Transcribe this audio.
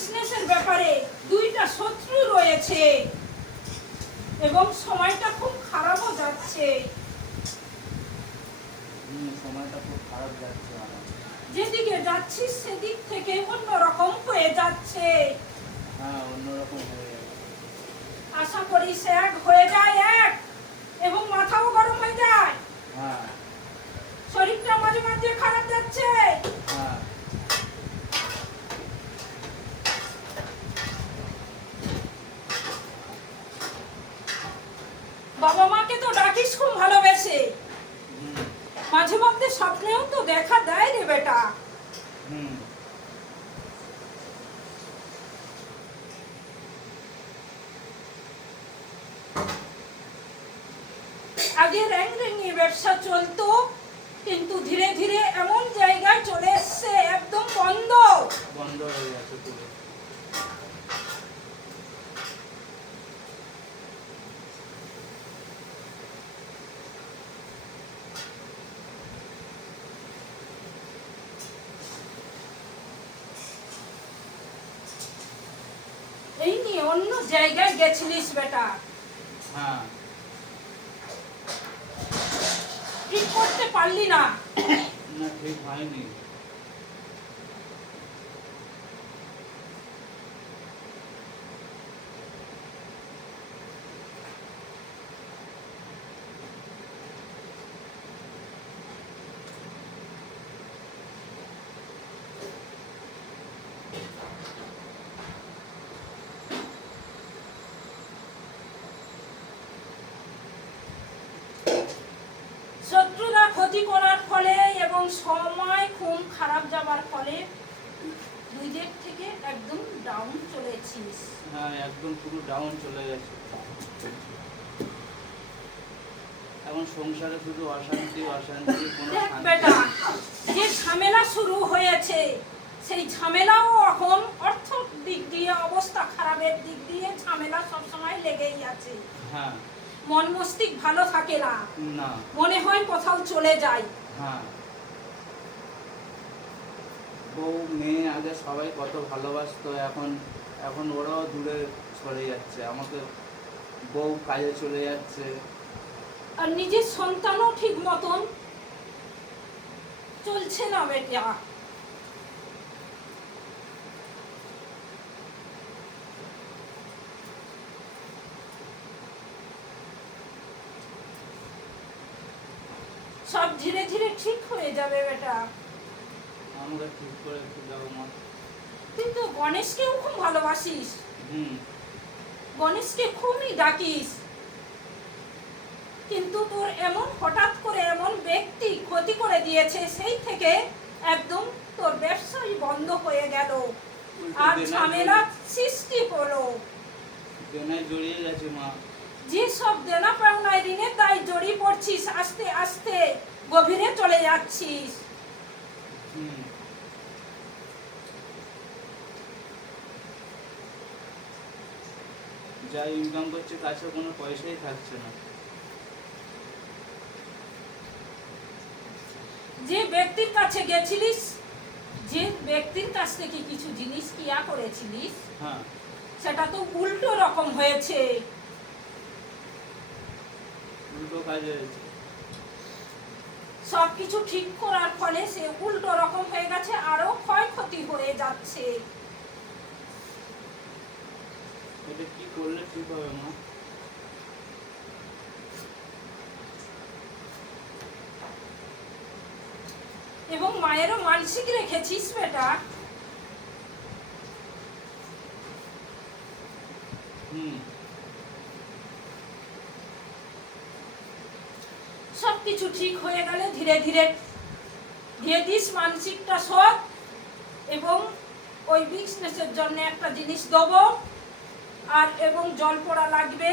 বিজনেসের ব্যাপারে দুইটা শত্রু রয়েছে এবং সময়টা খুব খারাপও যাচ্ছে। সময়টা খুব খারাপ যাচ্ছে আমার। যেদিকে যাচ্ছিস সেদিক থেকে অন্যরকম হয়ে যাচ্ছে। হ্যাঁ, অন্যরকম হয়ে যাচ্ছে। আশা করি সে এক হয়ে যায় এক এবং মাথাও গরম হয়ে যায়। হ্যাঁ শরীরটা মাঝে মাঝে খারাপ যাচ্ছে। হ্যাঁ বাবা মাকে তো ডাকিস খুব ভালোবেসে, হুম মাঝে মধ্যে স্বপ্নেও তো দেখা দেয় রে বেটা। হুম আগে র্যাংরেঙে ব্যবসা চলতো, কিন্তু ধীরে ধীরে এমন জায়গায় চলে এসছে একদম বন্ধ বন্ধ হয়ে গেছে পুরো। এই নিয়ে অন্য জায়গায় গেছিলিস বেটা, হ্যাঁ ঠিক করতে পারলি না। না, ঠিক হয়নি। শত্রুরা ক্ষতি করার ফলে এবং সময় খুব খারাপ যাবার ফলে দুই দিক থেকে একদম ডাউন চলেছিস। হ্যাঁ, একদম পুরো ডাউন চলে গেছে। এখন সংসারে শুধু অশান্তি অশান্তি, কোনো দেখ শান্তি বেটা, নেই। যে ঝামেলা শুরু হয়েছে সেই ঝামেলাও এখন অর্থ দিক দিয়ে, অবস্থা খারাপের দিক দিয়ে ঝামেলা সবসময় লেগেই আছে। হ্যাঁ মন মস্তিষ্ক ভালো থাকে না, না মনে হয় কোথাও চলে যায়। হ্যাঁ, বউ মেয়ে আগে সবাই কত ভালোবাসতো, এখন এখন ওরাও দূরে সরে যাচ্ছে। আমাকে বউ কাজে চলে যাচ্ছে। আর নিজের সন্তানও ঠিক মতন চলছে না বেটা। সব ধীরে ধীরে ঠিক হয়ে যাবে বেটা। আমাকে ঠিক করে একটু যাবো মা। তুই তো গণেশকেও খুব ভালোবাসিস, হুম গণেশকে খুবই ডাকিস, কিন্তু তোর এমন হঠাৎ করে এমন ব্যক্তি ক্ষতি করে দিয়েছে, সেই থেকে একদম তোর ব্যবসাই বন্ধ হয়ে গেল আর ঝামেলা সৃষ্টি হলো। দেনায় জড়িয়ে গেছে মা। যে সব দেনা পাওনায় ঋণে তাই জড়িয়ে পড়ছিস, আস্তে আস্তে গভীরে চলে যাচ্ছিস। হুম যা ইনকাম করছে কাছে কোনো পয়সাই থাকছে না। যে ব্যক্তির কাছে গেছিলিস, যে ব্যক্তির কাছ থেকে কিছু জিনিস কিয়া করেছিলিস, হ্যাঁ সেটা তো উল্টো রকম হয়েছে। উল্টো কাজে হয়েছে। সবকিছু ঠিক করার ফলে সে উল্টো রকম হয়ে গেছে, আরো ক্ষয়ক্ষতি হয়ে যাচ্ছে। এটা কি করলে ঠিক হবে মা? এবং মায়েরও মানসিক রেখেছিস বেটা। হুম সবকিছু ঠিক হয়ে গেলে ধীরে ধীরে দিয়ে দিস মানসিকটা সৎ, এবং ওই বিজনেসের জন্য একটা জিনিস দেবো, আর এবং জল পড়া লাগবে,